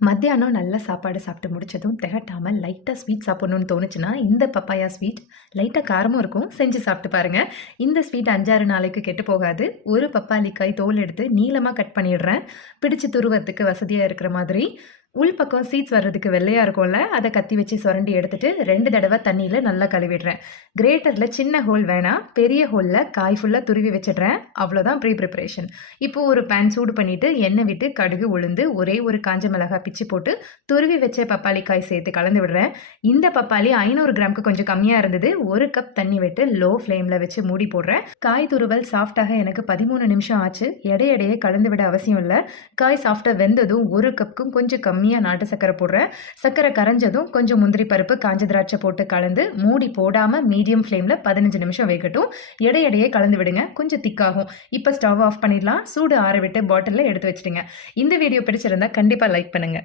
மத்தியானம் நல்ல சாப்பாடு சாப்பிட்டு முடிச்சதும் திகட்டாம லைட்டா ஸ்வீட் சாப்பிடணும்னு தோணுச்சுன்னா, இந்த பப்பாயா ஸ்வீட் லைட்டா காரமும் இருக்கும். செஞ்சு சாப்பிட்டு பாருங்க. இந்த ஸ்வீட் 5, 6 நாளைக்கு கெட்டு போகாது. ஒரு பப்பாளிக்காய் தோல் எடுத்து நீளமா கட் பண்ணிடுறேன். பிடிச்சு துருவறதுக்கு வசதியா இருக்கிற மாதிரி. உள்பக்கம் சீட்ஸ் வர்றதுக்கு வெள்ளையா இருக்கும்ல, அத கத்தி வச்சு சொரண்டி எடுத்துட்டு 2 தடவ தண்ணீல நல்லா கழுவிடுறேன். கிரேட்டர்ல சின்ன ஹோல் வேணாம், பெரிய ஹோல்ல காய் ஃபுல்லா துருவி வச்சிடுறேன். அவ்வளோதான் ப்ரிப்பரேஷன். இப்போ ஒரு பேன் சூடு பண்ணிட்டு எண்ணெய் விட்டு கடுகு, உளுந்து, ஒரே ஒரு காஞ்ச மிளகாய் பிச்சு போட்டு துருவி வச்ச பப்பாளி காய் சேர்த்து கலந்து விடுறேன். இந்த பப்பாளி 500 கிராமுக்கு கொஞ்சம் கம்மியா இருந்தது. 1 கப் தண்ணி விட்டு லோ ஃப்ளேம்ல வச்சு மூடி போடுறேன். காய் துருவல் சாஃப்டாக எனக்கு 13 நிமிஷம் ஆச்சு. எடையே கலந்து விட அவசியம் இல்ல. காய் சாஃப்டா வெந்ததும் 1 கப்புக்கும் கொஞ்சம் கம்மியா நாட்டு சக்கரை போடுறேன். சக்கரை கரைஞ்சதும் கொஞ்சம் முந்திரி பருப்பு, காஞ்ச திராட்சை போட்டு கலந்து மூடி போடாம மீடியம் ஃப்ளேம்ல 15 நிமிஷம் வேகட்டும். எடையே கலந்து விடுங்க. கொஞ்சம் திக்காகும். இப்போ ஸ்டவ் ஆஃப் பண்ணிடலாம். சூடு ஆற விட்டு பாட்டில்ல எடுத்து வச்சிடுங்க. இந்த வீடியோ பிடிச்சிருந்தா கண்டிப்பா லைக் பண்ணுங்க.